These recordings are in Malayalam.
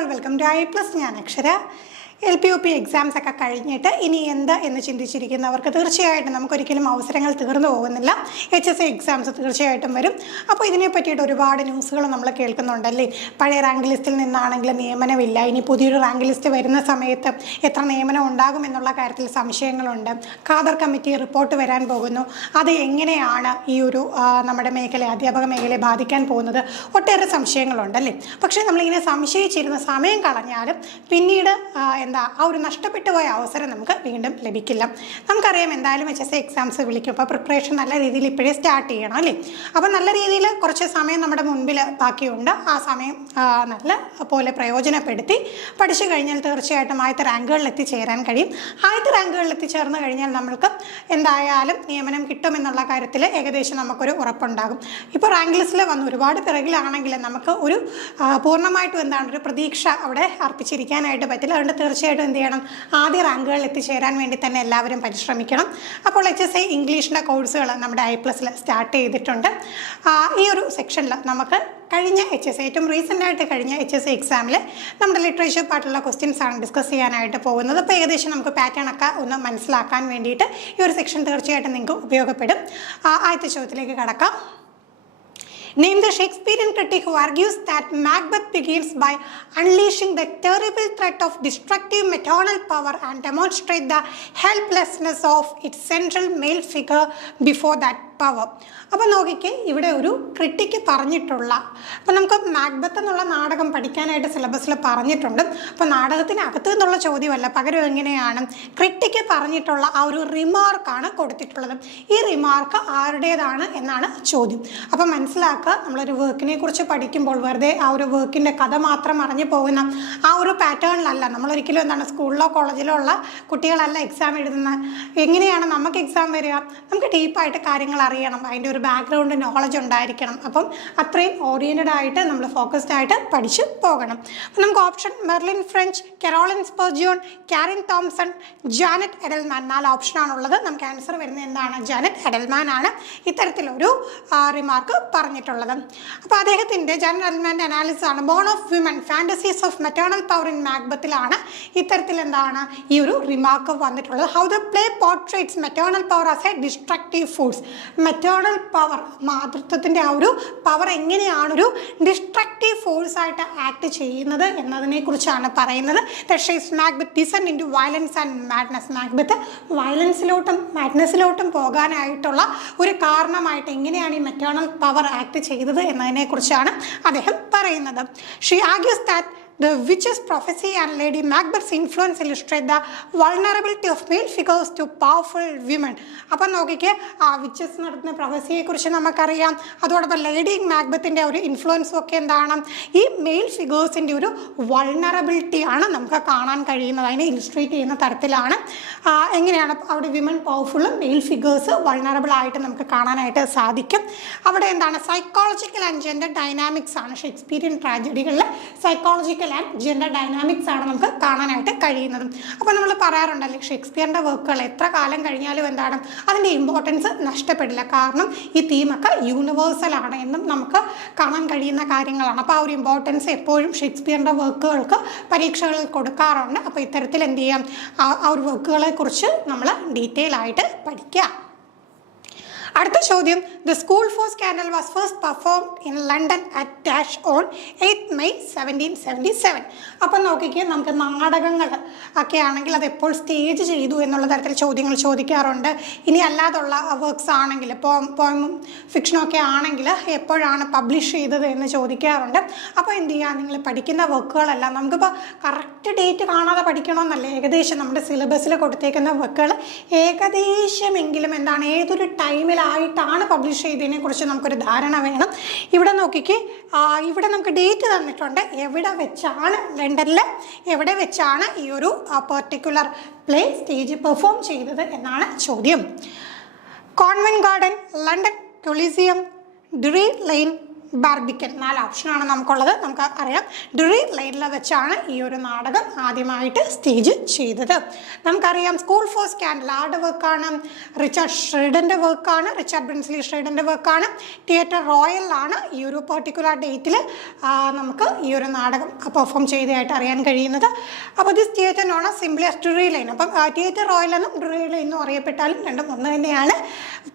all, welcome to I Plus. ഞാൻ അക്ഷര. LPUP എക്സാംസ് ഒക്കെ കഴിഞ്ഞിട്ട് ഇനി എന്താ എന്ന് ചിന്തിച്ചിരിക്കുന്നവർക്ക് തീർച്ചയായിട്ടും നമുക്കൊരിക്കലും അവസരങ്ങൾ തീർന്നു പോകുന്നില്ല. HSC എക്സാംസ് തീർച്ചയായിട്ടും വരും. അപ്പോൾ ഇതിനെ പറ്റിയിട്ട് ഒരുപാട് ന്യൂസുകൾ നമ്മൾ കേൾക്കുന്നുണ്ടല്ലേ. പഴയ റാങ്ക് ലിസ്റ്റിൽ നിന്നാണെങ്കിൽ നിയമനമില്ല, ഇനി പുതിയൊരു റാങ്ക് ലിസ്റ്റ് വരുന്ന സമയത്ത് എത്ര നിയമനം ഉണ്ടാകും എന്നുള്ള കാര്യത്തിൽ സംശയങ്ങളുണ്ട്. ഖാദർ കമ്മിറ്റി റിപ്പോർട്ട് വരാൻ പോകുന്നു, അത് എങ്ങനെയാണ് ഈ ഒരു നമ്മുടെ അധ്യാപക മേഖലയെ ബാധിക്കാൻ പോകുന്നത്, ഒട്ടേറെ സംശയങ്ങളുണ്ടല്ലേ. പക്ഷേ നമ്മളിങ്ങനെ സംശയിച്ചിരുന്ന സമയം കളഞ്ഞാലും പിന്നീട് ആ ഒരു നഷ്ടപ്പെട്ടു പോയ അവസരം നമുക്ക് വീണ്ടും ലഭിക്കില്ല. നമുക്കറിയാം എന്തായാലും HSC എക്സാംസ് വിളിക്കും, അപ്പോൾ പ്രിപ്പറേഷൻ നല്ല രീതിയിൽ ഇപ്പോഴേ സ്റ്റാർട്ട് ചെയ്യണം അല്ലേ. അപ്പോൾ നല്ല രീതിയിൽ കുറച്ച് സമയം നമ്മുടെ മുൻപിൽ ബാക്കിയുണ്ട്. ആ സമയം നല്ല പോലെ പ്രയോജനപ്പെടുത്തി പഠിച്ചു കഴിഞ്ഞാൽ തീർച്ചയായിട്ടും ആദ്യത്തെ റാങ്കുകളിൽ എത്തിച്ചേരാൻ കഴിയും. ആദ്യത്തെ റാങ്കുകളിൽ എത്തിച്ചേർന്ന് കഴിഞ്ഞാൽ നമ്മൾക്ക് എന്തായാലും നിയമനം കിട്ടുമെന്നുള്ള കാര്യത്തിൽ ഏകദേശം നമുക്കൊരു ഉറപ്പുണ്ടാകും. ഇപ്പോൾ റാങ്ക് ലിസ്റ്റിൽ വന്ന് ഒരുപാട് പിറകിലാണെങ്കിൽ നമുക്ക് ഒരു പൂർണ്ണമായിട്ടും ഒരു പ്രതീക്ഷ അവിടെ അർപ്പിച്ചിരിക്കാനായിട്ട് പറ്റില്ല. അതുകൊണ്ട് തീർച്ചയായിട്ടും എന്ത് ചെയ്യണം, ആദ്യ റാങ്കുകളിൽ എത്തിച്ചേരാൻ വേണ്ടി തന്നെ എല്ലാവരും പരിശ്രമിക്കണം. അപ്പോൾ HSC ഇംഗ്ലീഷിൻ്റെ കോഴ്സുകൾ നമ്മുടെ I+ൽ സ്റ്റാർട്ട് ചെയ്തിട്ടുണ്ട്. ഈ ഒരു സെക്ഷനിൽ നമുക്ക് കഴിഞ്ഞ HSC ഏറ്റവും റീസെൻ്റായിട്ട് കഴിഞ്ഞ HSC എക്സാമിൽ നമ്മുടെ ലിറ്ററേച്ചർ പാർട്ടുള്ള ക്വസ്റ്റ്യൻസ് ആണ് ഡിസ്കസ് ചെയ്യാനായിട്ട് പോകുന്നത്. അപ്പോൾ ഏകദേശം നമുക്ക് പാറ്റേൺ ഒക്കെ ഒന്ന് മനസ്സിലാക്കാൻ വേണ്ടിയിട്ട് ഈ ഒരു സെക്ഷൻ തീർച്ചയായിട്ടും നിങ്ങൾക്ക് ഉപയോഗപ്പെടും. ആദ്യത്തെ ചോദ്യത്തിലേക്ക് കടക്കാം. Name the Shakespearean critic who argues that Macbeth begins by unleashing the terrible threat of destructive maternal power and demonstrate the helplessness of its central male figure before that power. അപ്പോൾ നോക്കിക്കേ, ഇവിടെ ഒരു ക്രിട്ടിക്ക് പറഞ്ഞിട്ടുള്ള, അപ്പോൾ നമുക്ക് മാക്ബത്ത് എന്നുള്ള നാടകം പഠിക്കാനായിട്ട് സിലബസിൽ പറഞ്ഞിട്ടുണ്ട്. അപ്പോൾ നാടകത്തിനകത്ത് നിന്നുള്ള ചോദ്യമല്ല, പകരം എങ്ങനെയാണ് ക്രിട്ടിക്ക് പറഞ്ഞിട്ടുള്ള ആ ഒരു റിമാർക്കാണ് കൊടുത്തിട്ടുള്ളത്. ഈ റിമാർക്ക് ആരുടേതാണ് എന്നാണ് ചോദ്യം. അപ്പോൾ മനസ്സിലാക്കുക, നമ്മളൊരു വർക്കിനെ കുറിച്ച് പഠിക്കുമ്പോൾ വെറുതെ ആ ഒരു വർക്കിൻ്റെ കഥ മാത്രം അറിഞ്ഞു പോകുന്ന ആ ഒരു പാറ്റേണിലല്ല നമ്മളൊരിക്കലും സ്കൂളിലോ കോളേജിലോ ഉള്ള കുട്ടികളല്ല എക്സാം എഴുതുന്നത്. എങ്ങനെയാണ് നമുക്ക് എക്സാം വരിക? നമുക്ക് ഡീപ്പായിട്ട് കാര്യങ്ങൾ അറിയണം, അതിൻ്റെ ഒരു ബാക്ക്ഗ്രൗണ്ട് നോളജ് ഉണ്ടായിരിക്കണം. അപ്പം അത്രയും ഓറിയൻറ്റഡ് ആയിട്ട് നമ്മൾ ഫോക്കസ്ഡ് ആയിട്ട് പഠിച്ചു പോകണം. അപ്പം നമുക്ക് option Marilyn French, Caroline Spurgeon, Karin Thomson, Janet Adelman, 4 ഓപ്ഷനാണുള്ളത്. നമുക്ക് ആൻസർ വരുന്നത് എന്താണ്? ജാനറ്റ് എഡൽമാൻ ആണ് ഇത്തരത്തിലൊരു റിമാർക്ക് പറഞ്ഞിട്ടുള്ളത്. അപ്പോൾ അദ്ദേഹത്തിൻ്റെ ജാനറ്റ് എഡൽമാൻ്റെ അനാലിസിസ് ആണ് born of women fantasies of maternal power in മാക്ബത്തിലാണ് ഇത്തരത്തിൽ ഈ ഒരു റിമാർക്ക് വന്നിട്ടുള്ളത്. How the play portrays maternal power as a destructive force. Maternal power, മാതൃത്വത്തിൻ്റെ ആ ഒരു പവർ എങ്ങനെയാണൊരു ഡിസ്ട്രക്റ്റീവ് ഫോഴ്സായിട്ട് ആക്ട് ചെയ്യുന്നത് എന്നതിനെ കുറിച്ചാണ് പറയുന്നത്. Macbeth descend into violence and madness. Macbeth വയലൻസിലോട്ടും മാഡ്നസിലോട്ടും പോകാനായിട്ടുള്ള ഒരു കാരണമായിട്ട് എങ്ങനെയാണ് ഈ മെറ്റേണൽ പവർ ആക്ട് ചെയ്തത് എന്നതിനെ കുറിച്ചാണ് അദ്ദേഹം പറയുന്നത്. She argues that the witch's prophecy and Lady Macbeth's influence illustrate the vulnerability of male figures to powerful women. അപ്പം നോക്കിക്കേ, വിച്ചസ് നടത്തുന്ന പ്രൊഫസിയെ കുറിച്ച് നമുക്കറിയാം. അതോടൊപ്പം ലേഡി മാക്ബത്തിൻ്റെ ഒരു ഇൻഫ്ലുവൻസും ഒക്കെ എന്താണ്, ഈ മെയിൽ ഫിഗേഴ്സിൻ്റെ ഒരു വൾണറബിലിറ്റിയാണ് നമുക്ക് കാണാൻ കഴിയുന്നത്. അതിനെ ഇലിസ്ട്രേറ്റ് ചെയ്യുന്ന തരത്തിലാണ് എങ്ങനെയാണ് അവിടെ വിമൻ പവർഫുള്ളും മെയിൽ ഫിഗേഴ്സ് വൾണറബിൾ ആയിട്ട് നമുക്ക് കാണാനായിട്ട് സാധിക്കും. അവിടെ സൈക്കോളജിക്കൽ ആൻഡ് ജെൻഡർ ഡൈനാമിക്സ് ആണ് ഷേക്സ്പിയറിയൻ ട്രാജഡികളിൽ സൈക്കോളജിക്കൽ ആൻഡ് ജെൻഡർ ഡൈനാമിക്സ് ആണ് നമുക്ക് കാണാനായിട്ട് കഴിയുന്നത്. അപ്പോൾ നമ്മൾ പറയാറുണ്ടല്ലേ, ഷേക്സ്പിയറിൻ്റെ വർക്കുകൾ എത്ര കാലം കഴിഞ്ഞാലും അതിൻ്റെ ഇമ്പോർട്ടൻസ് നഷ്ടപ്പെടില്ല. കാരണം ഈ തീമൊക്കെ യൂണിവേഴ്സലാണ് എന്നും നമുക്ക് കാണാൻ കഴിയുന്ന കാര്യങ്ങളാണ്. അപ്പോൾ ആ ഒരു ഇമ്പോർട്ടൻസ് എപ്പോഴും ഷേക്സ്പിയറിൻ്റെ വർക്കുകൾക്ക് പരീക്ഷകളിൽ കൊടുക്കാറുണ്ട്. അപ്പോൾ ഇത്തരത്തിൽ ആ ഒരു വർക്കുകളെ കുറിച്ച് നമ്മൾ ഡീറ്റെയിൽ ആയിട്ട് പഠിക്കുക. അടുത്ത ചോദ്യം, the school for scandal was first performed in London at dash on 8 May 1777. അപ്പം നോക്കിക്കുക, നമുക്ക് നാടകങ്ങൾ ഒക്കെ ആണെങ്കിൽ അത് എപ്പോൾ സ്റ്റേജ് ചെയ്തു എന്നുള്ള തരത്തിൽ ചോദ്യങ്ങൾ ചോദിക്കാറുണ്ട്. ഇനി അല്ലാതുള്ള വർക്ക്സ് ആണെങ്കിൽ, പോയമും ഫിക്ഷനും ഒക്കെ ആണെങ്കിൽ എപ്പോഴാണ് പബ്ലിഷ് ചെയ്തത് എന്ന് ചോദിക്കാറുണ്ട്. അപ്പോൾ എന്ത് ചെയ്യുക, നിങ്ങൾ പഠിക്കുന്ന വർക്കുകളെല്ലാം നമുക്കിപ്പോൾ കറക്റ്റ് ഡേറ്റ് കാണാതെ പഠിക്കണമെന്നല്ല, ഏകദേശം നമ്മുടെ സിലബസിൽ കൊടുത്തേക്കുന്ന വർക്കുകൾ ഏകദേശമെങ്കിലും ഏതൊരു ടൈമിൽ ആയിട്ടാണ് പബ്ലിഷ് ചെയ്തതിനെ കുറിച്ച് നമുക്കൊരു ധാരണ വേണം. ഇവിടെ നോക്കിക്കേ, ഇവിടെ നമുക്ക് ഡേറ്റ് തന്നിട്ടുണ്ട്, എവിടെ വെച്ചാണ്, ലണ്ടനിൽ എവിടെ വെച്ചാണ് ഈ ഒരു പെർട്ടിക്കുലർ പ്ലേ സ്റ്റേജ് പെർഫോം ചെയ്തത് എന്നാണ് ചോദ്യം. Covent Garden, London Coliseum, Drury Lane, Barbican. 4 ഓപ്ഷനാണ് നമുക്കുള്ളത്. നമുക്ക് അറിയാം ഡ്യൂറി ലൈനിൽ വെച്ചാണ് ഈ ഒരു നാടകം ആദ്യമായിട്ട് സ്റ്റേജ് ചെയ്തത്. നമുക്കറിയാം സ്കൂൾ ഫോർ സ്കാൻഡൽ ആരുടെ വർക്കാണ്? റിച്ചാർഡ് ഷ്രീഡൻ്റെ വർക്കാണ്. റിച്ചാർഡ് ബ്രിൻസ്ലി ഷ്രീഡൻ്റെ വർക്കാണ്. തിയേറ്റർ റോയലിലാണ് ഈ ഒരു പെർട്ടിക്കുലർ ഡേറ്റിൽ നമുക്ക് ഈ ഒരു നാടകം പെർഫോം ചെയ്തതായിട്ട് അറിയാൻ കഴിയുന്നത്. അപ്പോൾ this theatre known simply as Drury Lane. അപ്പം തിയേറ്റർ റോയൽ എന്നും ഡ്യൂറി ലൈൻ എന്നും അറിയപ്പെട്ടാലും രണ്ടും ഒന്ന് തന്നെയാണ്.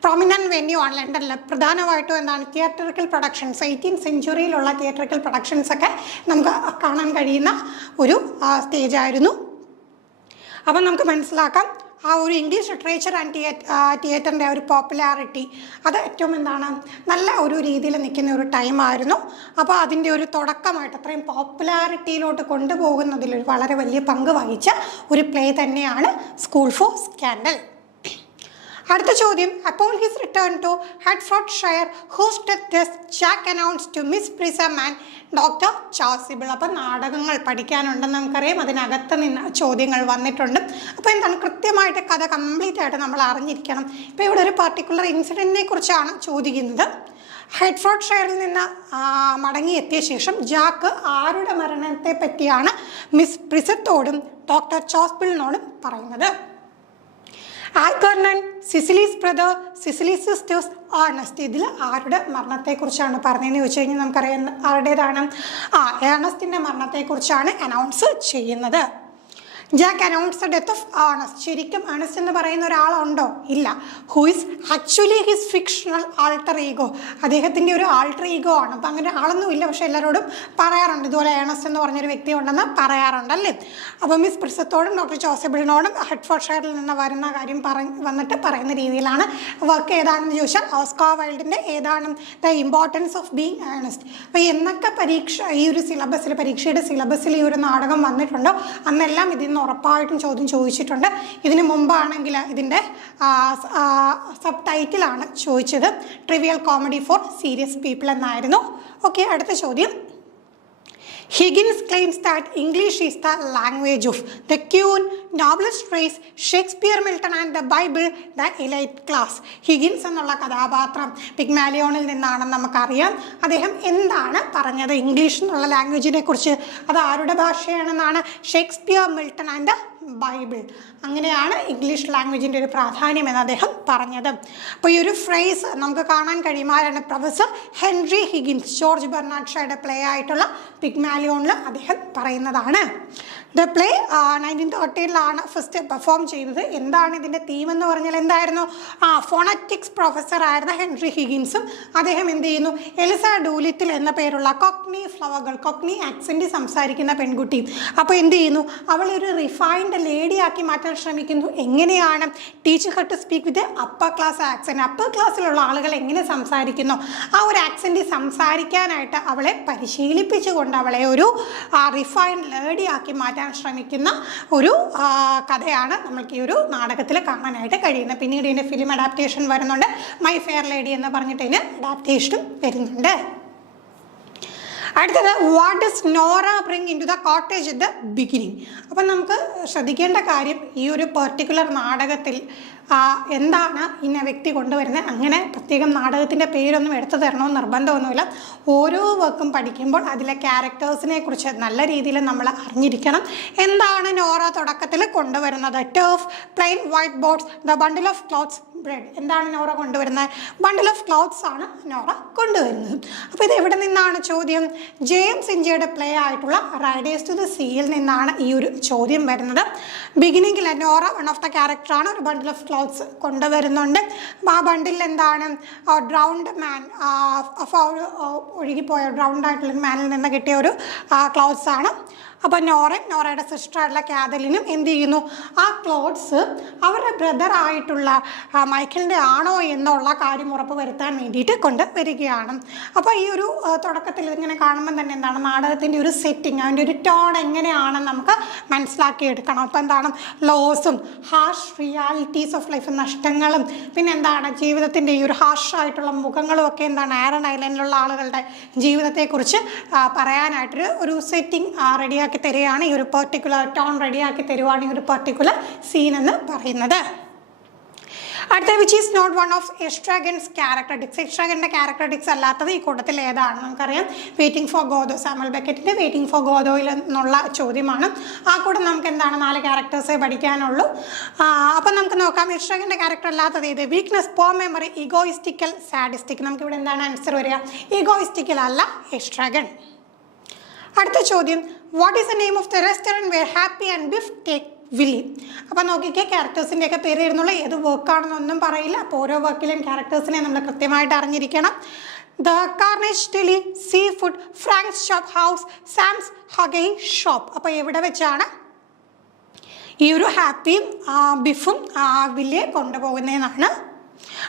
പ്രൊമിനൻറ്റ് വെന്യൂ ആണ് ലണ്ടനിൽ. പ്രധാനമായിട്ടും എന്താണ് തിയേറ്ററിക്കൽ പ്രൊഡക്ഷൻസ്, 18th സെഞ്ച്വറിയിലുള്ള തിയേറ്ററിക്കൽ പ്രൊഡക്ഷൻസ് ഒക്കെ നമുക്ക് കാണാൻ കഴിയുന്ന ഒരു സ്റ്റേജായിരുന്നു. അപ്പം നമുക്ക് മനസ്സിലാക്കാം ആ ഒരു ഇംഗ്ലീഷ് ലിറ്ററേച്ചർ ആൻഡ് തിയേറ്ററിൻ്റെ ഒരു പോപ്പുലാരിറ്റി അത് ഏറ്റവും എന്താണ് നല്ല ഒരു രീതിയിൽ നിൽക്കുന്ന ഒരു ടൈമായിരുന്നു. അപ്പോൾ അതിൻ്റെ ഒരു തുടക്കമായിട്ട് അത്രയും പോപ്പുലാരിറ്റിയിലോട്ട് കൊണ്ടുപോകുന്നതിൽ ഒരു വളരെ വലിയ പങ്ക് വഹിച്ച ഒരു പ്ലേ തന്നെയാണ് സ്കൂൾ ഫോർ സ്കാൻഡൽ. അടുത്ത ചോദ്യം, upon his return to Hertfordshire, whose death Jack announced to Miss Prism and Dr. Chasuble. അപ്പം നാടകങ്ങൾ പഠിക്കാനുണ്ടെന്ന് നമുക്കറിയാം. അതിനകത്ത് നിന്ന് ചോദ്യങ്ങൾ വന്നിട്ടുണ്ട്. അപ്പോൾ എന്താണ് കൃത്യമായിട്ട് കഥ കംപ്ലീറ്റ് ആയിട്ട് നമ്മൾ അറിഞ്ഞിരിക്കണം. ഇപ്പോൾ ഇവിടെ ഒരു പർട്ടിക്കുലർ ഇൻസിഡൻറ്റിനെ കുറിച്ചാണ് ചോദിക്കുന്നത്. ഹെഡ്ഫോർഡ്ഷയറിൽ നിന്ന് മടങ്ങിയെത്തിയ ശേഷം ജാക്ക് ആരുടെ മരണത്തെ പറ്റിയാണ് മിസ് പ്രിസത്തോടും ഡോക്ടർ ചോസ്ബിളിനോടും പറയുന്നത്? Algernon, Cecily's brother, Cecily's sisters, Ernest. ഇതിൽ ആരുടെ മരണത്തെക്കുറിച്ചാണ് പറഞ്ഞതെന്ന് ചോദിച്ചു കഴിഞ്ഞാൽ നമുക്കറിയാം ആരുടേതാണ്? ഏണസ്റ്റിൻ്റെ മരണത്തെക്കുറിച്ചാണ് അനൗൺസ് ചെയ്യുന്നത്. Jack announce the death of Ernest. ശരിക്കും ഏണസ്റ്റ് എന്ന് പറയുന്ന ഒരാളുണ്ടോ? ഇല്ല. Who is actually his fictional alter ego. അദ്ദേഹത്തിൻ്റെ ഒരു ആൾട്ടർ ഈഗോ ആണ്. അപ്പം അങ്ങനെ ആളൊന്നും ഇല്ല, പക്ഷേ എല്ലാവരോടും പറയാറുണ്ട് ഇതുപോലെ ഏണസ്റ്റ് എന്ന് പറഞ്ഞൊരു വ്യക്തി ഉണ്ടെന്ന് പറയാറുണ്ടല്ലേ. അപ്പോൾ മിസ് പ്രിസത്തോടും ഡോക്ടർ ചോസബിളിനോടും ഹെഡ്ഫോർഡ്ഷയറിൽ നിന്ന് വരുന്ന കാര്യം വന്നിട്ട് പറയുന്ന രീതിയിലാണ്. വർക്ക് ഏതാണെന്ന് ചോദിച്ചാൽ ഓസ്കാർ വൈൽഡിൻ്റെ ഏതാണ് the importance of being Earnest. അപ്പോൾ എന്നൊക്കെ ഈ ഒരു സിലബസിൽ, പരീക്ഷയുടെ സിലബസിൽ ഈ ഒരു നാടകം വന്നിട്ടുണ്ടോ അന്നെല്ലാം ഇതിൽ ഉറപ്പായിട്ടും ചോദ്യം ചോദിച്ചിട്ടുണ്ട്. ഇതിന് മുമ്പാണെങ്കിൽ ഇതിൻ്റെ സബ് ടൈറ്റിലാണ് ചോദിച്ചത്, trivial comedy for serious people എന്നായിരുന്നു. ഓക്കെ, അടുത്ത ചോദ്യം, Higgins claims that English is the language of the Queen, noblest race, Shakespeare, Milton and the Bible, the elite class. Higgins എന്നുള്ള കഥാപാത്രം പിഗ്മാലിയോണിൽ നിന്നാണെന്ന് നമുക്കറിയാം. അദ്ദേഹം എന്താണ് പറഞ്ഞത് ഇംഗ്ലീഷ് എന്നുള്ള ലാംഗ്വേജിനെ കുറിച്ച്? അത് ആരുടെ ഭാഷയാണെന്നാണ്? Shakespeare, Milton and Bible. അങ്ങനെയാണ് ഇംഗ്ലീഷ് ലാംഗ്വേജിൻ്റെ ഒരു പ്രാധാന്യം എന്ന് അദ്ദേഹം പറഞ്ഞത്. അപ്പോൾ ഈ ഒരു ഫ്രേസ് നമുക്ക് കാണാൻ കഴിയും. ആരാണ്? Professor Henry Higgins, George Bernard ഷായുടെ പ്ലേ ആയിട്ടുള്ള പിഗ്മാലിയോണിൽ അദ്ദേഹം പറയുന്നതാണ്. ദ പ്ലേ 1913 ഫസ്റ്റ് പെർഫോം ചെയ്തത്. എന്താണ് ഇതിൻ്റെ തീം എന്ന് പറഞ്ഞാൽ എന്തായിരുന്നു? ഫോണറ്റിക്സ് പ്രൊഫസർ ആയിരുന്ന ഹെൻറി ഹിഗിൻസും അദ്ദേഹം എന്ത് ചെയ്യുന്നു? എലിസ ഡൂലിറ്റിൽ എന്ന പേരുള്ള കൊക്നി ഫ്ലവർ, കൊക്നി ആക്സെൻറ്റ് സംസാരിക്കുന്ന പെൺകുട്ടി. അപ്പോൾ എന്ത് ചെയ്യുന്നു? അവളൊരു റിഫൈൻഡ് ലേഡിയാക്കി മാറ്റാൻ ശ്രമിക്കുന്നു. എങ്ങനെയാണ്? Teach her to speak with upper class accent. Upper ക്ലാസ്സിലുള്ള ആളുകൾ എങ്ങനെ സംസാരിക്കുന്നു ആ ഒരു ആക്സെൻറ്റ് സംസാരിക്കാനായിട്ട് അവളെ പരിശീലിപ്പിച്ചുകൊണ്ട് അവളെ ഒരു റിഫൈൻഡ് ലേഡിയാക്കി മാറ്റാൻ ശ്രമിക്കുന്ന ഒരു കഥയാണ് നമ്മൾക്ക് ഈ ഒരു നാടകത്തിൽ കാണാനായിട്ട് കഴിയുന്നത്. പിന്നീട് ഇതിൻ്റെ ഫിലിം അഡാപ്റ്റേഷൻ വരുന്നുണ്ട്. മൈ ഫെയർ ലേഡി എന്ന് പറഞ്ഞിട്ട് ഇതിന് അഡാപ്റ്റേഷനും വരുന്നുണ്ട്. അടുത്തത്, what does Nora bring into the cottage at the beginning. അപ്പം നമുക്ക് ശ്രദ്ധിക്കേണ്ട കാര്യം, ഈ ഒരു പെർട്ടിക്കുലർ നാടകത്തിൽ എന്താണ് ഇന്ന വ്യക്തി കൊണ്ടുവരുന്നത്, അങ്ങനെ പ്രത്യേകം നാടകത്തിൻ്റെ പേരൊന്നും എടുത്തു തരണമെന്ന് നിർബന്ധമൊന്നുമില്ല. ഓരോ വർക്കും പഠിക്കുമ്പോൾ അതിലെ ക്യാരക്ടേഴ്സിനെ കുറിച്ച് നല്ല രീതിയിൽ നമ്മൾ അറിഞ്ഞിരിക്കണം. എന്താണ് നോറ തുടക്കത്തിൽ കൊണ്ടുവരുന്നത്? Turf, plain white boards, the bundle of clothes, bread. എന്താണ് നോറ കൊണ്ടുവരുന്നത്? ബണ്ടിൽ ഓഫ് ക്ലോത്ത്സ് ആണ് നോറ കൊണ്ടുവരുന്നത്. അപ്പോൾ ഇത് എവിടെ നിന്നാണ് ചോദ്യം? ജെയിംസ് ഇഞ്ചയുടെ പ്ലേ ആയിട്ടുള്ള റൈഡേഴ്സ് ടു ദ സീയിൽ നിന്നാണ് ഈ ഒരു ചോദ്യം വരുന്നത്. ബിഗിനിങ്ങിൽ നോറ വൺ ഓഫ് ദ ക്യാരക്ടറാണ്. ഒരു ബണ്ടിൽ ഓഫ് ക്ലോത്ത്സ് കൊണ്ടുവരുന്നുണ്ട്. ആ ബണ്ടിൽ എന്താണ്? ഡ്രൗണ്ട് മാൻ, ഒഴുകിപ്പോയ ഡ്രൗണ്ട് ആയിട്ടുള്ള മാനിൽ നിന്ന് കിട്ടിയ ഒരു ക്ലോത്ത്സ് ആണ്. അപ്പോൾ നോറയുടെ സിസ്റ്ററായിട്ടുള്ള കാതലിനും എന്ത് ചെയ്യുന്നു? ആ ക്ലോത്ത്സ് അവരുടെ ബ്രദറായിട്ടുള്ള മൈക്കിളിൻ്റെ ആണോ എന്നുള്ള കാര്യം ഉറപ്പ് വരുത്താൻ വേണ്ടിയിട്ട് കൊണ്ടുവരികയാണ്. അപ്പോൾ ഈ ഒരു തുടക്കത്തിൽ ഇങ്ങനെ കാണുമ്പോൾ തന്നെ എന്താണ് നാടകത്തിൻ്റെ ഒരു സെറ്റിങ്, അതിൻ്റെ ഒരു ടോൺ എങ്ങനെയാണെന്ന് നമുക്ക് മനസ്സിലാക്കിയെടുക്കണം. അപ്പോൾ എന്താണ് ലോസും ഹാഷ് റിയാലിറ്റീസ് ഓഫ് ലൈഫ്, നഷ്ടങ്ങളും, പിന്നെ എന്താണ് ജീവിതത്തിൻ്റെ ഈ ഒരു ഹാഷായിട്ടുള്ള മുഖങ്ങളും ഒക്കെ എന്താണ് ആരൺ ഐലൻഡിലുള്ള ആളുകളുടെ ജീവിതത്തെക്കുറിച്ച് പറയാനായിട്ടൊരു ഒരു സെറ്റിംഗ് റെഡിയാക്കി തരികയാണ്. ഈ ഒരു പെർട്ടിക്കുലർ ടോൺ റെഡിയാക്കി തരുവാണ് ഈ ഒരു പെർട്ടിക്കുലർ സീൻ എന്ന് പറയുന്നത്. അടുത്ത which is not one of Estragon's characteristics. എസ്ട്രാഗൻ്റെ ക്യാരക്ടറിസ്റ്റിക്സ് അല്ലാത്തത് ഈ കൂട്ടത്തിൽ ഏതാണ്? നമുക്കറിയാം വെയിറ്റിംഗ് ഫോർ ഗോദോ, സാമുവൽ ബെക്കറ്റിൻ്റെ വെയിറ്റിംഗ് ഫോർ ഗോദോയിൽ നിന്നുള്ള ചോദ്യമാണ്. ആ കൂടെ നമുക്ക് എന്താണ് 4 ക്യാരക്ടേഴ്സേ പഠിക്കാനുള്ളൂ. അപ്പം നമുക്ക് നോക്കാം എസ്ട്രാഗൻ്റെ ക്യാരക്ടർ അല്ലാത്തത് ഏത്? Weakness, poor memory, egoistical, sadistic. നമുക്കിവിടെ എന്താണ് ആൻസർ വരിക? ഇഗോയിസ്റ്റിക്കൽ അല്ല എസ്ട്രാഗൻ. അടുത്ത ചോദ്യം what is the name of the restaurant where Happy and Biff take Willy. അപ്പം നോക്കിക്കേ ക്യാരക്ടേഴ്സിൻ്റെയൊക്കെ പേര് എഴുതുന്നുള്ള ഏത് വർക്കാണെന്നൊന്നും പറയില്ല. അപ്പോൾ ഓരോ വർക്കിലെയും ക്യാരക്ടേഴ്സിനെ നമ്മൾ കൃത്യമായിട്ട് അറിഞ്ഞിരിക്കണം. The Carnegie Deli, sea food, Frank's chop house, Sam's hoagie shop. അപ്പോൾ എവിടെ വെച്ചാണ് ഈ ഒരു ഹാപ്പിയും ബിഫും വില്ലിയെ കൊണ്ടുപോകുന്നതെന്നാണ്.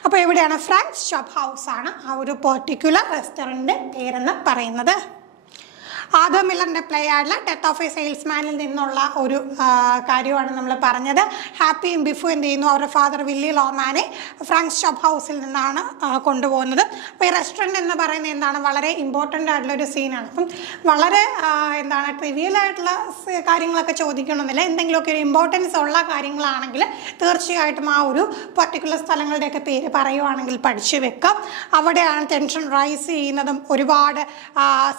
അപ്പോൾ എവിടെയാണ്? ഫ്രാങ്ക്സ് ഷോപ്പ് ഹൗസ് ആണ് ആ ഒരു പെർട്ടിക്കുലർ റെസ്റ്റോറൻറ്റിൻ്റെ പേരെന്ന് പറയുന്നത്. ആദർ മില്ലറിൻ്റെ പ്ലേ ആയിട്ടുള്ള ഡെത്ത് ഓഫ് എ സെയിൽസ്മാനിൽ നിന്നുള്ള ഒരു കാര്യമാണ് നമ്മൾ പറഞ്ഞത്. ഹാപ്പിയും ബിഫും എന്ത് ചെയ്യുന്നു? അവരുടെ ഫാദർ വില്ലി ലോമാനെ ഫ്രാങ്ക്സ് ഷോപ്പ് ഹൗസിൽ നിന്നാണ് കൊണ്ടുപോകുന്നത്. അപ്പോൾ ഈ റെസ്റ്റോറൻറ്റ് എന്ന് പറയുന്നത് എന്താണ്? വളരെ ഇമ്പോർട്ടൻ്റ് ആയിട്ടുള്ളൊരു സീനാണ്. അപ്പം വളരെ എന്താണ് ട്രിവിയൽ ആയിട്ടുള്ള കാര്യങ്ങളൊക്കെ ചോദിക്കണമെന്നില്ല. എന്തെങ്കിലുമൊക്കെ ഒരു ഇമ്പോർട്ടൻസ് ഉള്ള കാര്യങ്ങളാണെങ്കിൽ തീർച്ചയായിട്ടും ആ ഒരു പർട്ടിക്കുലർ സ്ഥലങ്ങളുടെയൊക്കെ പേര് പറയുവാണെങ്കിൽ പഠിച്ചു വെക്കാം. അവിടെയാണ് ടെൻഷൻ റൈസ് ചെയ്യുന്നതും ഒരുപാട്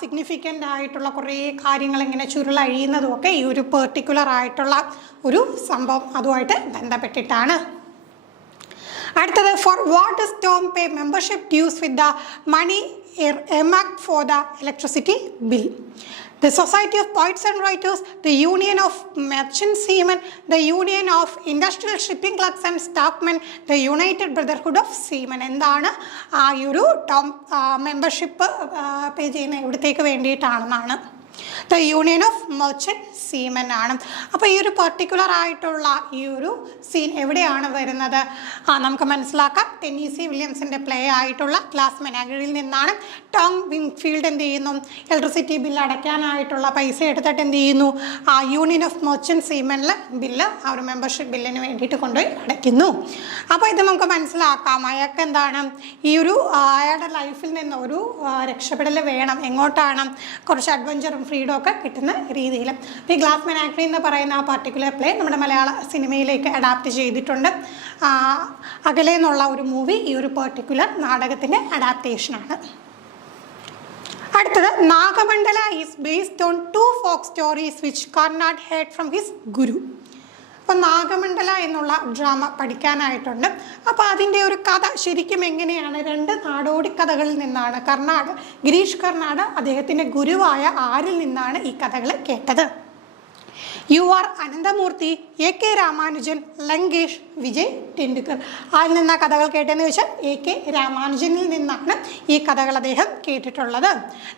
സിഗ്നിഫിക്കൻ്റ് ആയിട്ടുള്ള കുറേ കാര്യങ്ങൾ ഇങ്ങനെ ചുരുളഴിയുന്നതും ഒക്കെ ഈ ഒരു പെർട്ടിക്കുലർ ആയിട്ടുള്ള ഒരു സംഭവം അതുമായിട്ട് ബന്ധപ്പെട്ടിട്ടാണ്. അടുത്തത് for what is Tom pay membership dues with the money earmarked for the electricity bill. The Society of Poets and Writers, the Union of Merchant Seamen, the Union of Industrial Shipping Clerks and Stockmen, the United Brotherhood of Seamen. എന്താണ് ആ ഒരു ടോം മെമ്പർഷിപ്പ് പേ ചെയ്യുന്ന എവിടത്തേക്ക് വേണ്ടിയിട്ടാണെന്നാണ്? The union of merchant seamen ആണ്. അപ്പോൾ ഈ ഒരു പെർട്ടിക്കുലർ ആയിട്ടുള്ള ഈ ഒരു സീൻ എവിടെയാണ് വരുന്നത്? നമുക്ക് മനസ്സിലാക്കാം. ടെന്നീസി വില്യംസിൻ്റെ പ്ലേ ആയിട്ടുള്ള ഗ്ലാസ് മെനാഗറിയിൽ നിന്നാണ്. ടോം വിങ്ഫീൽഡ് എന്ത് ചെയ്യുന്നു? ഇലക്ട്രിസിറ്റി ബില്ല് അടയ്ക്കാനായിട്ടുള്ള പൈസ എടുത്തിട്ട് എന്ത് ചെയ്യുന്നു? യൂണിയൻ ഓഫ് മെർച്ചൻറ്റ് സീമനിൽ ബില്ല് ആ ഒരു മെമ്പർഷിപ്പ് ബില്ലിന് വേണ്ടിയിട്ട് കൊണ്ടുപോയി അടയ്ക്കുന്നു. അപ്പോൾ ഇത് നമുക്ക് മനസ്സിലാക്കാം. അയാൾക്ക് എന്താണ് ഈ ഒരു അയാളുടെ ലൈഫിൽ നിന്ന് ഒരു രക്ഷപ്പെടൽ വേണം. എങ്ങോട്ടാണ്? കുറച്ച് അഡ്വഞ്ചറും ഫ്രീഡം ഒക്കെ കിട്ടുന്ന രീതിയിൽ. ഈ ഗ്ലാസ് മെനാഗറി എന്ന് പറയുന്ന ആ പർട്ടിക്കുലർ പ്ലേ നമ്മുടെ മലയാള സിനിമയിലേക്ക് അഡാപ്റ്റ് ചെയ്തിട്ടുണ്ട്. അകലെ എന്നുള്ള ഒരു മൂവി ഈ ഒരു പെർട്ടിക്കുലർ നാടകത്തിൻ്റെ അഡാപ്റ്റേഷനാണ്. അടുത്തത് Nagamandala is based on 2 folk stories which Karnad heard from his guru. അപ്പോൾ നാഗമണ്ഡല എന്നുള്ള ഡ്രാമ പഠിക്കാനായിട്ടുണ്ട്. അപ്പോൾ അതിൻ്റെ ഒരു കഥ ശരിക്കും എങ്ങനെയാണ്? 2 നാടോടി കഥകളിൽ നിന്നാണ് ഗിരീഷ് കർണാട് അദ്ദേഹത്തിൻ്റെ ഗുരുവായ ആരിൽ നിന്നാണ് ഈ കഥകൾ കേട്ടത്? UR Ananthamurthy, AK Ramanujan, Lankesh, Vijay Tendulkar. അതിൽ നിന്നാ കഥകൾ കേട്ടതെന്ന് ചോദിച്ചാൽ AK രാമാനുജനിൽ നിന്നാണ് ഈ കഥകൾ അദ്ദേഹം കേട്ടിട്ടുള്ളത്.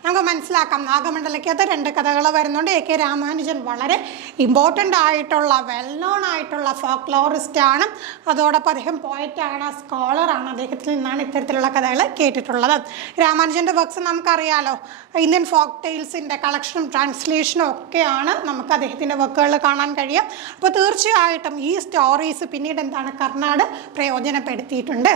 നമുക്ക് മനസ്സിലാക്കാം നാഗമണ്ഡലയ്ക്കകത്ത് 2 കഥകൾ വരുന്നുണ്ട്. AK രാമാനുജൻ വളരെ ഇമ്പോർട്ടൻ്റ് ആയിട്ടുള്ള വെൽ നോൺ ആയിട്ടുള്ള ഫോക്ലോറിസ്റ്റ് ആണ്. അതോടൊപ്പം അദ്ദേഹം പോയറ്റാണ്, സ്കോളറാണ്. അദ്ദേഹത്തിൽ നിന്നാണ് ഇത്തരത്തിലുള്ള കഥകൾ കേട്ടിട്ടുള്ളത്. രാമാനുജൻ്റെ വർക്ക്സ് നമുക്കറിയാലോ. ഇന്ത്യൻ ഫോക്ക് ടെയിൽസിൻ്റെ കളക്ഷനും ട്രാൻസ്ലേഷനും ഒക്കെയാണ് നമുക്ക് അദ്ദേഹത്തിൻ്റെ വർക്കുകളിൽ കാണാൻ കഴിയും. അപ്പോൾ തീർച്ചയായിട്ടും ഈ സ്റ്റോറീസ് പിന്നീട് എന്താണ് കർണാട് പ്രയോജനപ്പെടുത്തിയിട്ടുണ്ട്.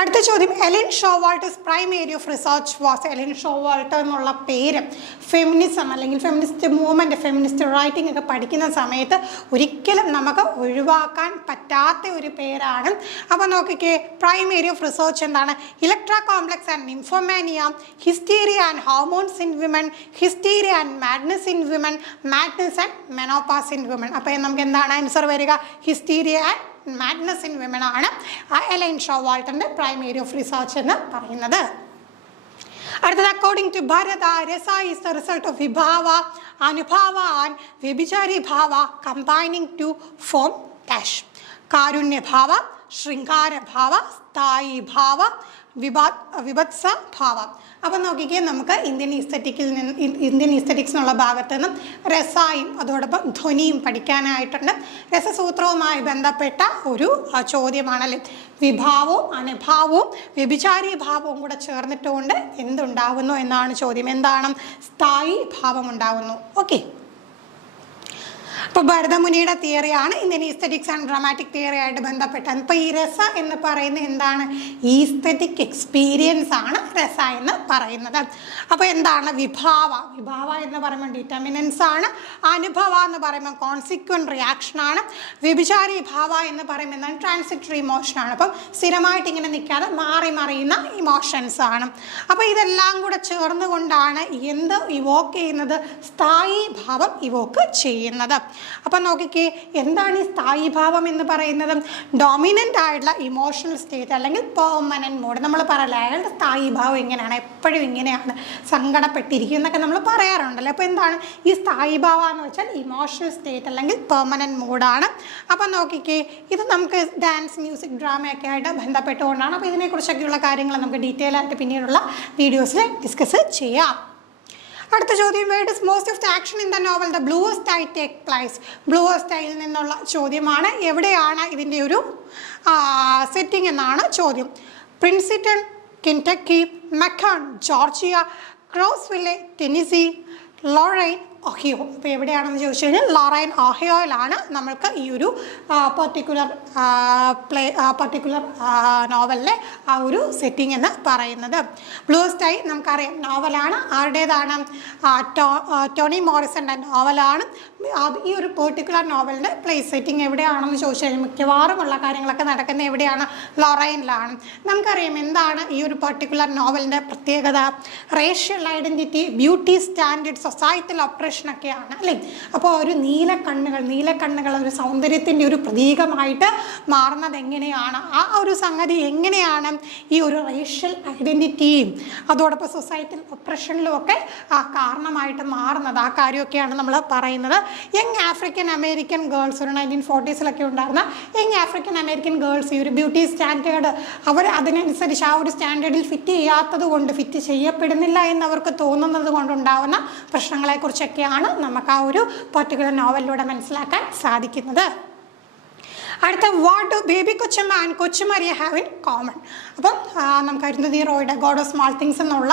അടുത്ത ചോദ്യം Elaine Showalter's prime area of research was. Elaine Showalter എന്നുള്ള പേര് ഫെമിനിസം അല്ലെങ്കിൽ ഫെമിനിസ്റ്റ് മൂവ്മെൻറ്റ്, ഫെമിനിസ്റ്റ് റൈറ്റിംഗ് ഒക്കെ പഠിക്കുന്ന സമയത്ത് ഒരിക്കലും നമുക്ക് ഒഴിവാക്കാൻ പറ്റാത്ത ഒരു പേരാണ്. അപ്പോൾ നോക്കിക്കേ, പ്രൈം ഏരിയ ഓഫ് റിസർച്ച് എന്താണ്? Electra complex and nymphomania, hysteria and hormones in women, hysteria and madness in women, madness and menopause in women. അപ്പോൾ നമുക്ക് എന്താണ് ആൻസർ വരിക? Hysteria and madness in women ആണ് എലൈൻ ഷോവാൾട്ടറിൻ്റെ പ്രൈം ഏരിയ ഓഫ് റിസർച്ച് എന്ന് പറയുന്നത്. അടുത്തത് according to Bharata, rasa is the result of vibhava, anubhava and vyabhichari bhava combining to form dash. കാരുണ്യഭാവ, ശൃംഗാരഭാവ, സ്ഥായി ഭാവ, വിഭത്സ ഭാവം. അപ്പം നോക്കിക്കേ, നമുക്ക് ഇന്ത്യൻ ഈസ്തറ്റിക്സ് എന്നുള്ള ഭാഗത്ത് നിന്നും രസായും അതോടൊപ്പം ധ്വനിയും പഠിക്കാനായിട്ടുണ്ട്. രസസൂത്രവുമായി ബന്ധപ്പെട്ട ഒരു ചോദ്യമാണല്ലേ. വിഭാവവും അനുഭാവവും വ്യഭിചാരി ഭാവവും കൂടെ ചേർന്നിട്ടുകൊണ്ട് എന്തുണ്ടാകുന്നു എന്നാണ് ചോദ്യം. എന്താണ്? സ്ഥായി ഭാവം ഉണ്ടാകുന്നു. ഓക്കെ. ഇപ്പോൾ ഭരതമുനിയുടെ തിയറിയാണ് Indian aesthetics and dramatic theory ആയിട്ട് ബന്ധപ്പെട്ടത്. ഇപ്പോൾ ഈ രസ എന്ന് പറയുന്നത് എന്താണ്? ഈസ്തറ്റിക് എക്സ്പീരിയൻസ് ആണ് രസ എന്ന് പറയുന്നത്. അപ്പോൾ എന്താണ് വിഭാവ? വിഭാവ എന്ന് പറയുമ്പോൾ ഡിറ്റർമിനൻസ് ആണ്. അനുഭവ എന്ന് പറയുമ്പോൾ കോൺസിക്വൻറ്റ് റിയാക്ഷൻ ആണ്. വ്യഭിചാരി ഭാവ എന്ന് പറയുമ്പോൾ എന്താണ്? ട്രാൻസിറ്ററി ഇമോഷൻ ആണ്. അപ്പം സ്ഥിരമായിട്ട് ഇങ്ങനെ നിൽക്കാതെ മാറി മറിയുന്ന ഇമോഷൻസ് ആണ്. അപ്പോൾ ഇതെല്ലാം കൂടെ ചേർന്നുകൊണ്ടാണ് എന്ത് ഇവോക്ക് ചെയ്യുന്നത്? സ്ഥായി ഭാവം ഇവോക്ക് ചെയ്യുന്നത്. അപ്പം നോക്കിക്കേ, എന്താണ് ഈ സ്ഥായി ഭാവം എന്ന് പറയുന്നത്? ഡോമിനൻ്റ് ആയിട്ടുള്ള ഇമോഷണൽ സ്റ്റേറ്റ് അല്ലെങ്കിൽ പെർമനൻറ്റ് മോഡ്. നമ്മൾ പറയല്ലേ അയാളുടെ സ്ഥായി ഭാവം ഇങ്ങനെയാണ്, എപ്പോഴും ഇങ്ങനെയാണ്, സങ്കടപ്പെട്ടിരിക്കും എന്നൊക്കെ നമ്മൾ പറയാറുണ്ടല്ലോ. അപ്പോൾ എന്താണ് ഈ സ്ഥായി ഭാവം എന്ന് വെച്ചാൽ ഇമോഷണൽ സ്റ്റേറ്റ് അല്ലെങ്കിൽ പെർമനൻറ്റ് മോഡാണ്. അപ്പം നോക്കിക്കേ, ഇത് നമുക്ക് ഡാൻസ്, മ്യൂസിക്, ഡ്രാമയൊക്കെ ആയിട്ട് ബന്ധപ്പെട്ടുകൊണ്ടാണ്. അപ്പോൾ ഇതിനെക്കുറിച്ചൊക്കെയുള്ള കാര്യങ്ങൾ നമുക്ക് ഡീറ്റെയിൽ ആയിട്ട് പിന്നീടുള്ള വീഡിയോസിൽ ഡിസ്കസ് ചെയ്യാം. അടുത്ത ചോദ്യം, where is most of the action in the novel the bluest eye take place. Bluest ഐയിൽ നിന്നുള്ള ചോദ്യമാണ്. എവിടെയാണ് ഇതിൻ്റെ ഒരു സെറ്റിംഗ് എന്നാണ് ചോദ്യം. Princeton, Kentucky, Macon, Georgia, Crossville, Tennessee, Lorain, Ohio. അപ്പോൾ എവിടെയാണെന്ന് ചോദിച്ചു കഴിഞ്ഞാൽ ലൊറൈൻ ഒഹിയോയിലാണ് നമ്മൾക്ക് ഈ ഒരു പർട്ടിക്കുലർ നോവലിലെ ആ ഒരു സെറ്റിംഗ് എന്ന് പറയുന്നത്. ബ്ലൂവസ്റ്റ് ഐ നമുക്കറിയാം നോവലാണ്. ആരുടേതാണ്? ടോണി മോറിസൻ്റെ നോവലാണ്. ഈ ഒരു പെർട്ടിക്കുലർ നോവലിൻ്റെ പ്ലേസ് സെറ്റിംഗ് എവിടെയാണെന്ന് ചോദിച്ചു കഴിഞ്ഞാൽ മിക്കവാറും ഉള്ള കാര്യങ്ങളൊക്കെ നടക്കുന്നത് എവിടെയാണ്? ലൊറൈനിലാണ്. നമുക്കറിയാം എന്താണ് ഈ ഒരു പെർട്ടിക്കുലർ നോവലിൻ്റെ പ്രത്യേകത? Racial identity, beauty standard, societal ഒക്കെയാണ് അല്ലേ. അപ്പോൾ ഒരു നീലക്കണ്ണുകൾ ഒരു സൗന്ദര്യത്തിൻ്റെ ഒരു പ്രതീകമായിട്ട് മാറുന്നത് എങ്ങനെയാണ്? ആ ഒരു സംഗതി എങ്ങനെയാണ് ഈ ഒരു റേഷ്യൽ ഐഡൻറ്റിറ്റിയും അതോടൊപ്പം സൊസൈറ്റൽ ഒപ്രഷനിലും ഒക്കെ കാരണമായിട്ട് മാറുന്നത്? ആ കാര്യമൊക്കെയാണ് നമ്മൾ പറയുന്നത്. യങ് ആഫ്രിക്കൻ അമേരിക്കൻ ഗേൾസ്, ഒരു 1940s ഉണ്ടായിരുന്ന യങ് ആഫ്രിക്കൻ അമേരിക്കൻ ഗേൾസ് ഈ ഒരു ബ്യൂട്ടി സ്റ്റാൻഡേർഡ് അവർ അതിനനുസരിച്ച് ആ ഒരു സ്റ്റാൻഡേർഡിൽ ഫിറ്റ് ചെയ്യാത്തത് കൊണ്ട്, ഫിറ്റ് ചെയ്യപ്പെടുന്നില്ല എന്നവർക്ക് തോന്നുന്നത് കൊണ്ടുണ്ടാവുന്ന പ്രശ്നങ്ങളെക്കുറിച്ചൊക്കെയാണ് നമുക്ക് ആ ഒരു പർട്ടിക്കുലർ നോവലിലൂടെ മനസ്സിലാക്കാൻ സാധിക്കുന്നത്. അടുത്ത, what do Baby Kochamma and Kochu Maria have in common? അപ്പം നമുക്ക് അരുന്ധതി റോയുടെ ഗോഡ് ഓഫ് സ്മാൾ തിങ്സ് എന്നുള്ള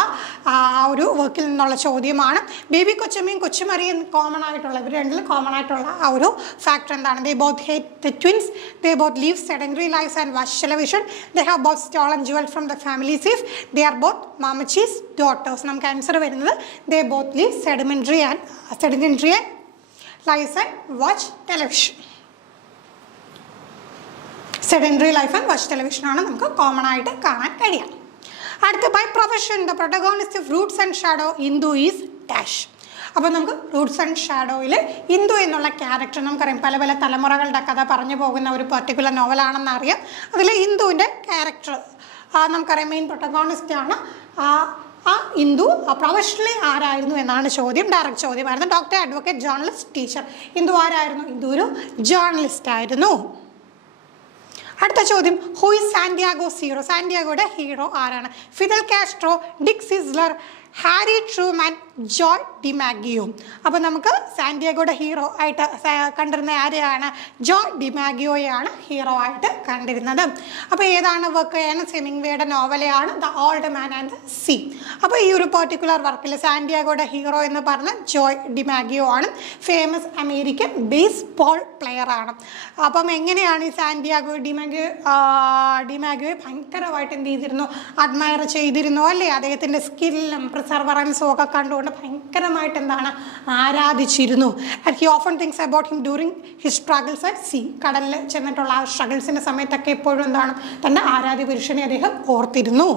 ഒരു വർക്കിൽ നിന്നുള്ള ചോദ്യമാണ്. ബേബി കൊച്ചമ്മയും കൊച്ചുമരിയും കോമൺ ആയിട്ടുള്ള, ഇവർ രണ്ടിലും കോമൺ ആയിട്ടുള്ള ആ ഒരു ഫാക്ടർ എന്താണ്? They both hate the twins, they both live sedentary lives and watch television, they have both stolen jewel from the family safe, they are both Mammachi's daughters. നമുക്ക് ആൻസർ വരുന്നത് they both live sedimentary lives and watch television. Sedentary life and watch television ആണ് നമുക്ക് കോമൺ ആയിട്ട് കാണാൻ കഴിയാം. അടുത്ത, by profession the protagonist of Roots and Shadow Indu is dash. അപ്പോൾ നമുക്ക് റൂട്ട്സ് ആൻഡ് ഷാഡോയിൽ ഇന്ദു എന്നുള്ള ക്യാരക്ടർ നമുക്കറിയാം, പല പല തലമുറകളുടെ കഥ പറഞ്ഞു പോകുന്ന ഒരു പർട്ടിക്കുലർ നോവലാണെന്ന് അറിയാം. അതിൽ ഇന്ദുവിൻ്റെ ക്യാരക്ടർ നമുക്കറിയാം മെയിൻ പ്രൊട്ടഗോണിസ്റ്റ് ആണ്. ആ ഇന്ദു പ്രൊഫഷണലി ആരായിരുന്നു എന്നാണ് ചോദ്യം. ഡയറക്റ്റ് ചോദ്യമായിരുന്നു. Doctor, advocate, journalist, teacher. Indu ആരായിരുന്നു? ഇന്ദു ഒരു ജേർണലിസ്റ്റ് ആയിരുന്നു. അടുത്ത ചോദ്യം, ഹൂ ഈസ് സാന്റിയാഗോസ് ഹീറോ? സാന്റിയാഗോയുടെ ഹീറോ ആരാണ്? Fidel Castro, Dick Sisler, Harry Truman, Joe DiMaggio. അപ്പോൾ നമുക്ക് സാന്റിയാഗോയുടെ ഹീറോ ആയിട്ട് കണ്ടിരുന്ന ആരെയാണ്? ജോയ് ഡിമാഗിയോയാണ് ഹീറോ ആയിട്ട് കണ്ടിരുന്നത്. അപ്പോൾ ഏതാണ് വർക്ക്? ഏണസ്റ്റ് ഹെമിംഗ്വേയുടെ നോവലാണ് the old man and the sea. അപ്പോൾ ഈ ഒരു പെർട്ടിക്കുലർ വർക്കിൽ സാന്റിയാഗോയുടെ ഹീറോ എന്ന് പറഞ്ഞ ജോയ് ഡിമാഗിയോ ആണ്. ഫേമസ് അമേരിക്കൻ ബേസ്ബോൾ പ്ലെയർ ആണ്. അപ്പം എങ്ങനെയാണ് ഈ സാന്റിയാഗോ ഡിമാഗിയോയെ ഭയങ്കരമായിട്ട് എന്ത് ചെയ്തിരുന്നു? അഡ്മയർ ചെയ്തിരുന്നു അല്ലേ? അദ്ദേഹത്തിൻ്റെ സ്കില്ലും പ്രിസർവറൻസും ഒക്കെ കണ്ടുകൊണ്ട് ഭയങ്കരമായിട്ട് എന്താണ് ആരാധിച്ചിരുന്നു. And he often thinks about him during his struggles at sea. കടലിൽ ചെന്നിട്ടുള്ള ആ സ്ട്രഗിൾസിൻ്റെ സമയത്തൊക്കെ എപ്പോഴും എന്താണ് തൻ്റെ ആരാധ്യ പുരുഷനെ അദ്ദേഹം ഓർത്തിരുന്നു.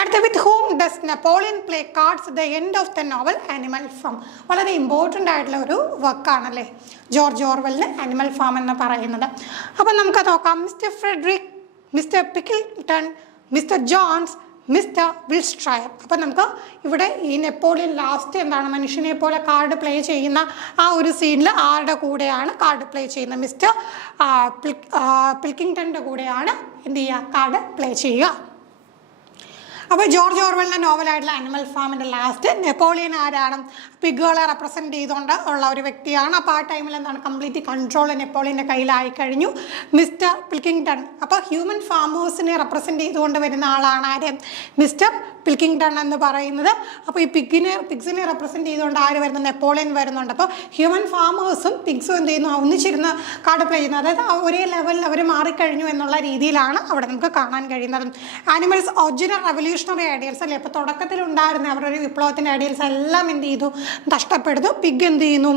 അടുത്ത, with whom does Napoleon play cards the end of the novel Animal Farm. വളരെ ഇമ്പോർട്ടൻ്റ് ആയിട്ടുള്ള ഒരു വർക്കാണല്ലേ ജോർജ് ഓർവെലിൻ്റെ ആനിമൽ ഫാം എന്ന് പറയുന്നത്. അപ്പം നമുക്ക് നോക്കാം. Mister Frederick, Mister Pilkington, Mister Jones, Mister വിൽസ്ട്രയർ. അപ്പം നമുക്ക് ഇവിടെ ഈ നെപ്പോളിയൻ ലാസ്റ്റ് എന്താണ് മനുഷ്യനെ പോലെ കാർഡ് പ്ലേ ചെയ്യുന്ന ആ ഒരു സീനിൽ ആരുടെ കൂടെയാണ് കാർഡ് പ്ലേ ചെയ്യുന്നത്? മിസ്റ്റർ പിൽക്കിങ്ടൻ്റെ കൂടെയാണ് എന്ത് ചെയ്യുക? കാർഡ് പ്ലേ ചെയ്യുക. അപ്പോൾ ജോർജ് ഓർവെലിൻ്റെ നോവലായിട്ടുള്ള ആനിമൽ ഫാമിൻ്റെ ലാസ്റ്റ് നെപ്പോളിയൻ ആരാണ്? പിഗുകളെ റെപ്രസെൻറ്റ് ചെയ്തുകൊണ്ട് ഉള്ള ഒരു വ്യക്തിയാണ്. അപ്പോൾ ആ ടൈമിൽ എന്താണ് കംപ്ലീറ്റ് കൺട്രോൾ നെപ്പോളിയൻ്റെ കയ്യിലായി കഴിഞ്ഞു. മിസ്റ്റർ പിൽക്കിങ്ടൺ. അപ്പോൾ ഹ്യൂമൻ ഫാമേഴ്സിനെ റെപ്രസെൻറ്റ് ചെയ്തുകൊണ്ട് വരുന്ന ആളാണ് ആര്? മിസ്റ്റർ പിൽക്കിങ്ടൺ എന്ന് പറയുന്നത്. അപ്പോൾ ഈ പിഗ്സിനെ റെപ്രസെൻറ്റ് ചെയ്തുകൊണ്ട് ആര് വരുന്നത്? നെപ്പോളിയൻ വരുന്നുണ്ട്. അപ്പോൾ ഹ്യൂമൻ ഫാമേഴ്സും പിഗ്സും എന്ത് ചെയ്യുന്നു? ഒന്നിച്ചിരുന്ന് കാർഡ് പ്ലേ ചെയ്യുന്നു. അതായത് ഒരേ ലെവലിൽ അവർ മാറിക്കഴിഞ്ഞു എന്നുള്ള രീതിയിലാണ് അവിടെ നമുക്ക് കാണാൻ കഴിയുന്നത്. ആനിമൽസ് ഒറിജിനൽ റെവല്യൂഷണറി ഐഡിയൽസ് അല്ലേ? അപ്പോൾ തുടക്കത്തിലുണ്ടായിരുന്ന അവരുടെ ഒരു വിപ്ലവത്തിൻ്റെ ഐഡിയൽസ് എല്ലാം എന്ത് ചെയ്തു? നഷ്ടപ്പെടുന്നു. പിഗ് എന്ത് ചെയ്യുന്നു?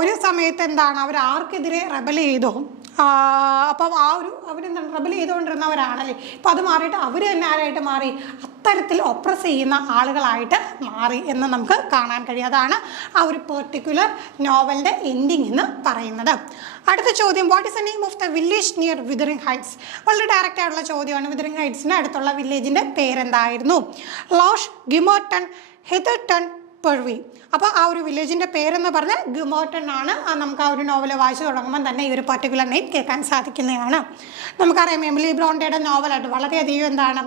ഒരു സമയത്ത് എന്താണ് അവർ ആർക്കെതിരെ റെബൽ ചെയ്തോ? അപ്പം അവരെന്താണ് റെബൽ ചെയ്തുകൊണ്ടിരുന്നവരാണല്ലേ. അപ്പോൾ അത് മാറിയിട്ട് അവർ തന്നെ ആരായിട്ട് മാറി? അത്തരത്തിൽ ഒപ്രസ് ചെയ്യുന്ന ആളുകളായിട്ട് മാറി എന്ന് നമുക്ക് കാണാൻ കഴിയും. അതാണ് ആ ഒരു പെർട്ടിക്കുലർ നോവലിൻ്റെ എൻഡിങ് എന്ന് പറയുന്നത്. അടുത്ത ചോദ്യം, what is the name of the village near Wuthering Heights? വളരെ ഡയറക്റ്റ് ആയിട്ടുള്ള ചോദ്യമാണ്. വിതറിംഗ് ഹൈറ്റ്സിന് അടുത്തുള്ള വില്ലേജിൻ്റെ പേരെന്തായിരുന്നു? ലോഷ്, ഗിമോർട്ടൺ, ഹെതർട്ടൺ, പെർവി. അപ്പോൾ ആ ഒരു വില്ലേജിൻ്റെ പേരെന്ന് പറഞ്ഞാൽ ഗിമോർട്ടൺ ആണ്. നമുക്ക് ആ ഒരു നോവൽ വായിച്ചു തുടങ്ങുമ്പോൾ തന്നെ ഈ ഒരു പർട്ടിക്കുലർ നെയിം കേൾക്കാൻ സാധിക്കുന്നതാണ്. നമുക്കറിയാം എമിലി ബ്രോണ്ടയുടെ നോവലായിട്ട് വളരെയധികം എന്താണ്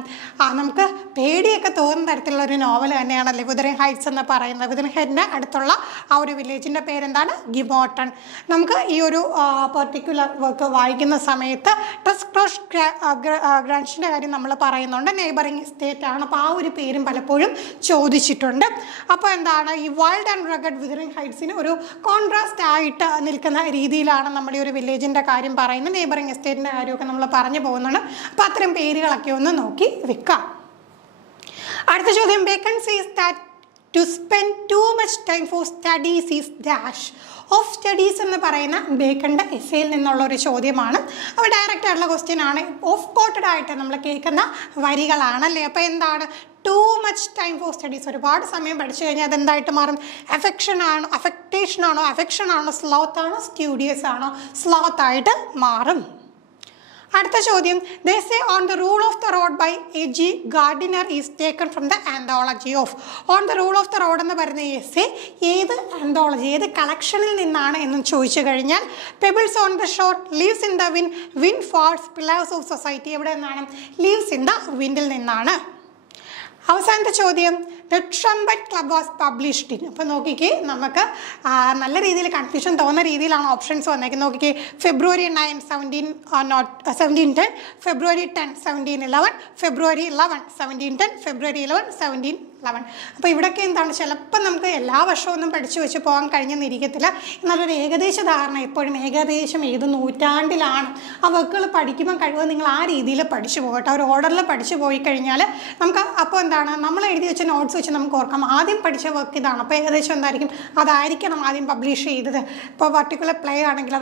നമുക്ക് പേടിയൊക്കെ തോന്നുന്ന തരത്തിലുള്ള ഒരു നോവൽ തന്നെയാണല്ലേ വിതറിംഗ് ഹൈറ്റ്സ് എന്ന് പറയുന്നത്. വിതറിംഗ് ഹൈറ്റിൻ്റെ അടുത്തുള്ള ആ ഒരു വില്ലേജിൻ്റെ പേരെന്താണ്? ഗിമോർട്ടൺ. നമുക്ക് ഈ ഒരു പർട്ടിക്കുലർ വർക്ക് വായിക്കുന്ന സമയത്ത് ടെസ്ക്രോഷ് ഗ്രാൻഷിൻ്റെ കാര്യം നമ്മൾ പറയുന്നുണ്ട്. നെയ്ബറിങ് സ്റ്റേറ്റ് ആണ്. അപ്പോൾ ആ ഒരു പേരും പലപ്പോഴും ചോദിച്ചിട്ടുണ്ട്. അപ്പോൾ എന്താണ് ഈ വൈൽഡ് ആൻഡ് റഗഡ് വിതറിംഗ് ഹൈറ്റ്സിന് ഒരു കോൺട്രാസ്റ്റ് ആയിട്ട് നിൽക്കുന്ന രീതിയിലാണ് നമ്മുടെ ഒരു വില്ലേജിൻ്റെ കാര്യം പറയുന്നത്. നെയ്ബറിംഗ് എസ്റ്റേറ്റിൻ്റെ കാര്യമൊക്കെ നമ്മൾ പറഞ്ഞു പോകുന്നുണ്ട്. അപ്പോൾ അത്തരം പേരുകളൊക്കെ ഒന്ന് നോക്കി വെക്കാം. അടുത്ത ചോദ്യം, Bacon sees that to spend too much time for studies is dash. Of studies എന്ന് പറയുന്ന ബേക്കൻ്റെ എസ്സേയിൽ നിന്നുള്ള ഒരു ചോദ്യമാണ്. അപ്പോൾ ഡയറക്റ്റ് ആയിട്ടുള്ള ക്വസ്റ്റ്യൻ ആണ്. ഓഫ് കോട്ടഡ് ആയിട്ട് നമ്മൾ കേൾക്കുന്ന വരികളാണല്ലേ. അപ്പോൾ എന്താണ് to much time for studies? ഒരുപാട് സമയം പഠിച്ചു കഴിഞ്ഞാൽ അതെന്തായിട്ട് മാറും? അഫക്റ്റേഷൻ ആണോ സ്ലോത്ത് ആണോ സ്റ്റുഡിയസ് ആണോ? സ്ലോത്ത് ആയിട്ട് മാറും. അടുത്ത ചോദ്യം, the essay on the rule of the road by A G. Gardiner is taken from the anthology of. On the rule of the road എന്ന് പറയുന്ന എസ്സേ ഏത് ആന്തോളജി, ഏത് കളക്ഷനിൽ നിന്നാണ് എന്ന് ചോദിച്ചു കഴിഞ്ഞാൽ pebbles on the shore, leaves in the wind falls, pillars of society എവിടെ നിന്നാണ്? ലീവ്സ് ഇൻ ദ വിൻഡിൽ നിന്നാണ്. അവസാനത്തെ ചോദ്യം, the trumpet club was published in. അപ്പോൾ നോക്കിക്കേ, നമുക്ക് നല്ല രീതിയിൽ കൺഫ്യൂഷൻ തോന്നുന്ന രീതിയിലാണ് ഓപ്ഷൻസ് വന്നേക്കുന്നത്. നോക്കിക്കേ, February 9, 1710, February 10, 1711, February 11, 1710, February 11, 1711. അപ്പോൾ ഇവിടെയൊക്കെ എന്താണ് ചിലപ്പോൾ നമുക്ക് എല്ലാ വർഷവും ഒന്നും പഠിച്ചു വെച്ച് പോകാൻ കഴിഞ്ഞെന്നിരിക്കത്തില്ല. എന്നാലൊരു ഏകദേശ ധാരണ എപ്പോഴും ഏകദേശം ഏത് നൂറ്റാണ്ടിലാണ് ആ വർക്കുകൾ പഠിക്കുമ്പോൾ കഴിവ് നിങ്ങൾ ആ രീതിയിൽ പഠിച്ചു പോകട്ടെ. ഒരു ഓർഡറിൽ പഠിച്ചു പോയി കഴിഞ്ഞാൽ നമുക്ക് അപ്പോൾ എന്താണ് നമ്മൾ എഴുതി വെച്ച നോട്ട്സ് വെച്ച് നമുക്ക് ഓർക്കാം ആദ്യം പഠിച്ച വർക്ക് ഇതാണ്. അപ്പോൾ ഏകദേശം എന്തായിരിക്കും അതായിരിക്കണം ആദ്യം പബ്ലിഷ് ചെയ്തത്. ഇപ്പോൾ പർട്ടിക്കുലർ പ്ലേ ആണെങ്കിൽ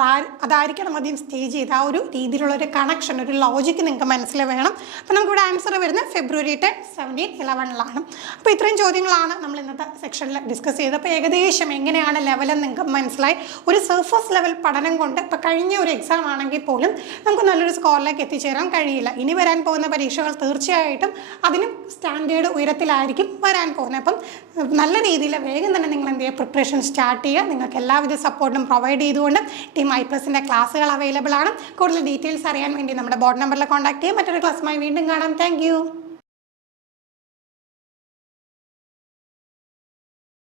അതായിരിക്കണം ആദ്യം സ്റ്റേജ് ചെയ്ത് ആ ഒരു രീതിയിലുള്ളൊരു കണക്ഷൻ, ഒരു ലോജിക്ക് നിങ്ങൾക്ക് മനസ്സിൽ വേണം. അപ്പോൾ നമുക്കിവിടെ ആൻസർ വരുന്നത് February 10, 1711. അപ്പോൾ ഇത്രയും ചോദ്യങ്ങളാണ് നമ്മൾ ഇന്നത്തെ സെക്ഷനിൽ ഡിസ്കസ് ചെയ്തത്. അപ്പോൾ ഏകദേശം എങ്ങനെയാണ് ലെവലെന്ന് നിങ്ങൾക്ക് മനസ്സിലായി. ഒരു സർഫസ് ലെവൽ പഠനം കൊണ്ട് ഇപ്പോൾ കഴിഞ്ഞ ഒരു എക്സാം ആണെങ്കിൽ പോലും നമുക്ക് നല്ലൊരു സ്കോറിലേക്ക് എത്തിച്ചേരാൻ കഴിയില്ല. ഇനി വരാൻ പോകുന്ന പരീക്ഷകൾ തീർച്ചയായിട്ടും അതിനും സ്റ്റാൻഡേർഡ് ഉയരത്തിലായിരിക്കും വരാൻ പോകുന്നത്. അപ്പം നല്ല രീതിയിൽ വേഗം തന്നെ നിങ്ങൾ എന്ത് ചെയ്യുക, പ്രിപ്പറേഷൻ സ്റ്റാർട്ട് ചെയ്യുക. നിങ്ങൾക്ക് എല്ലാവിധ സപ്പോർട്ടും പ്രൊവൈഡ് ചെയ്തുകൊണ്ട് ടീം i+ൻ്റെ ക്ലാസ്സുകൾ അവൈലബിൾ ആണ്. കൂടുതൽ ഡീറ്റെയിൽസ് അറിയാൻ വേണ്ടി നമ്മുടെ ബോർഡ് നമ്പറിൽ കോൺടാക്ട് ചെയ്യുക. മറ്റൊരു ക്ലാസ്സുമായി വീണ്ടും കാണാം. താങ്ക്